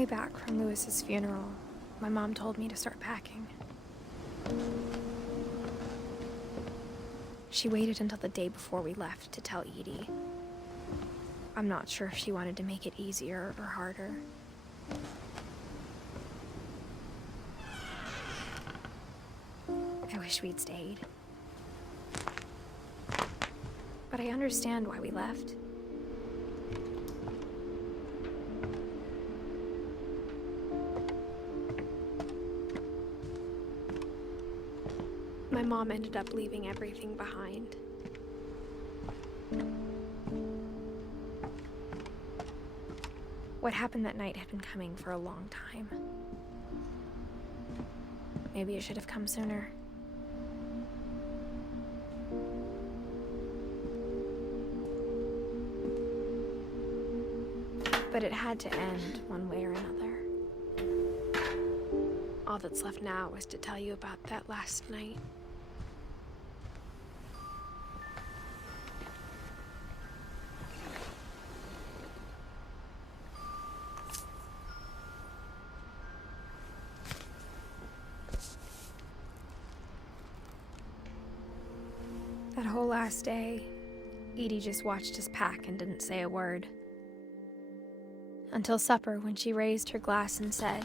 way back from Lewis's funeral, my mom told me to start packing. She waited until the day before we left to tell Edie. I'm not sure if she wanted to make it easier or harder. I wish we'd stayed. But I understand why we left. My mom ended up leaving everything behind. What happened that night had been coming for a long time. Maybe it should have come sooner. But it had to end one way or another. All that's left now is to tell you about that last night. That whole last day, Edie just watched us pack and didn't say a word. Until supper, when she raised her glass and said,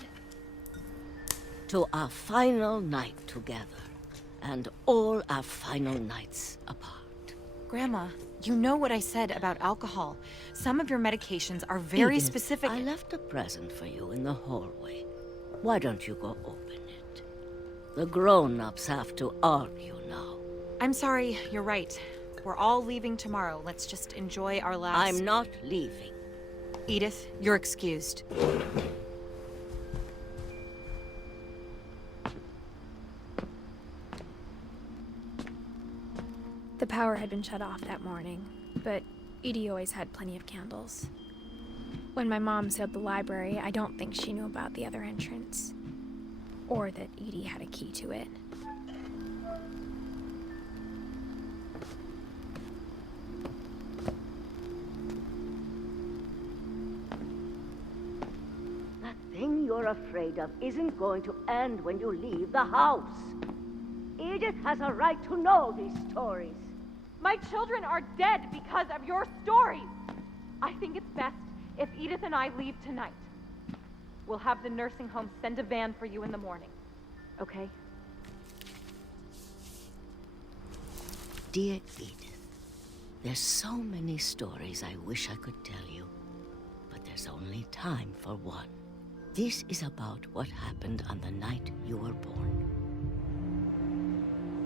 "To our final night together, and all our final nights apart." Grandma, you know what I said about alcohol. Some of your medications are very Edith, specific. I left a present for you in the hallway. Why don't you go open it? The grown-ups have to argue now. I'm sorry, you're right. We're all leaving tomorrow. Let's just enjoy our last... I'm not leaving. Edith, you're excused. The power had been shut off that morning, but Edie always had plenty of candles. When my mom sealed the library, I don't think she knew about the other entrance, or that Edie had a key to it. That thing you're afraid of isn't going to end when you leave the house. Edith has a right to know these stories. My children are dead because of your stories. I think it's best if Edith and I leave tonight. We'll have the nursing home send a van for you in the morning. Okay? Dear Edith, there's so many stories I wish I could tell you, but there's only time for one. This is about what happened on the night you were born.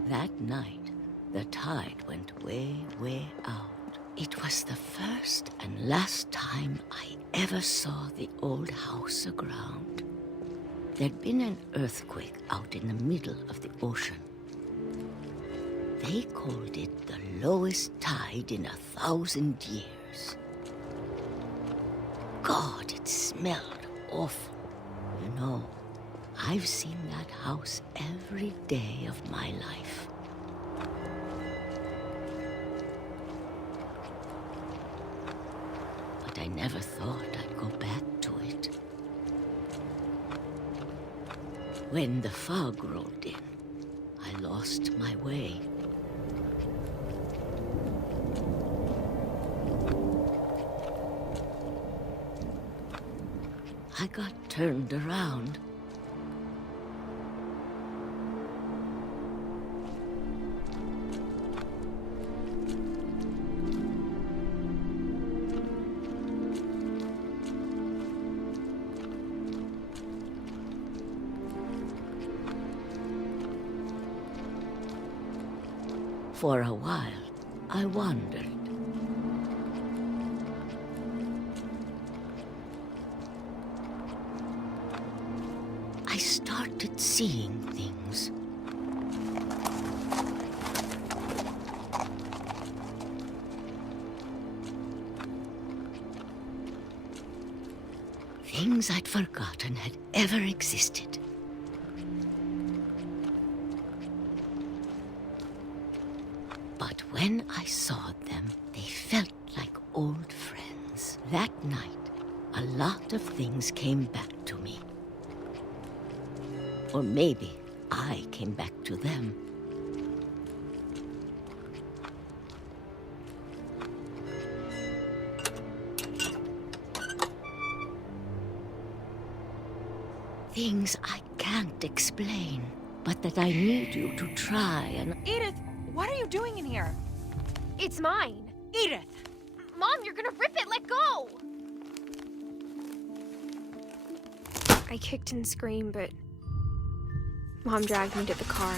That night, the tide went way, way out. It was the first and last time I ever saw the old house aground. There'd been an earthquake out in the middle of the ocean. They called it the lowest tide in 1,000 years. God, it smelled awful. You know, I've seen that house every day of my life. But I never thought I'd go back to it. When the fog rolled in, I lost my way. I got turned around. For a while, I wandered. I started seeing things. Things I'd forgotten had ever existed. But when I saw them, they felt like old friends. That night, a lot of things came back Or maybe I came back to them. Things I can't explain, but that I need you to try and... Edith, what are you doing in here? It's mine. Edith! Mom, you're gonna rip it! Let go! I kicked and screamed, but Mom dragged me to the car.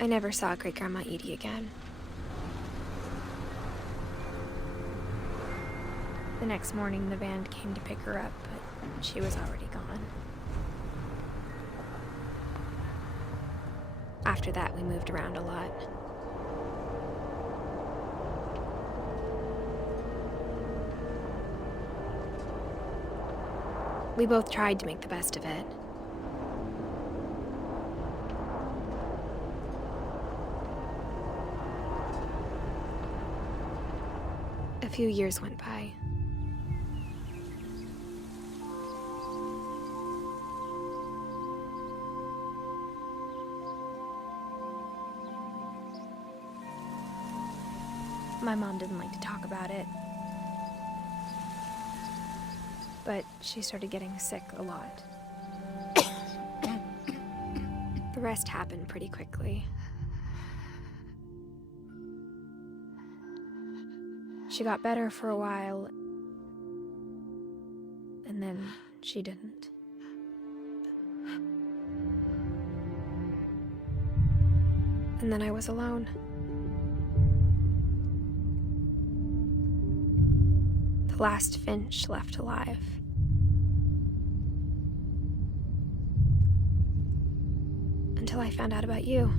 I never saw Great-Grandma Edie again. The next morning, the van came to pick her up, but she was already gone. After that, we moved around a lot. We both tried to make the best of it. A few years went by. My mom didn't like to talk about it. But she started getting sick a lot. The rest happened pretty quickly. She got better for a while, and then she didn't. And then I was alone. The last Finch left alive. Until I found out about you.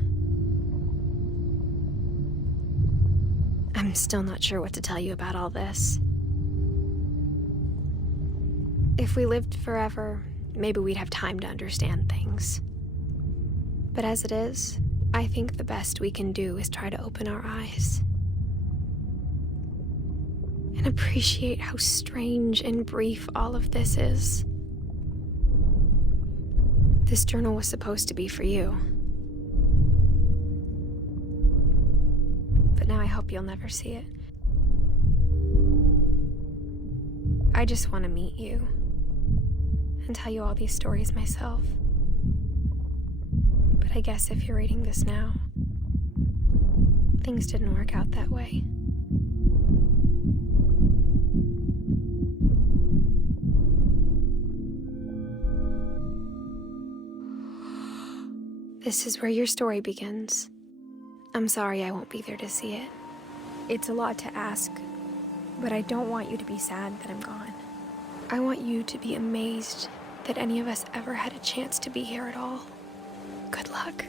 I'm still not sure what to tell you about all this. If we lived forever, maybe we'd have time to understand things. But as it is, I think the best we can do is try to open our eyes. And appreciate how strange and brief all of this is. This journal was supposed to be for you. But now I hope you'll never see it. I just want to meet you and tell you all these stories myself. But I guess if you're reading this now, things didn't work out that way. This is where your story begins. I'm sorry I won't be there to see it. It's a lot to ask, but I don't want you to be sad that I'm gone. I want you to be amazed that any of us ever had a chance to be here at all. Good luck.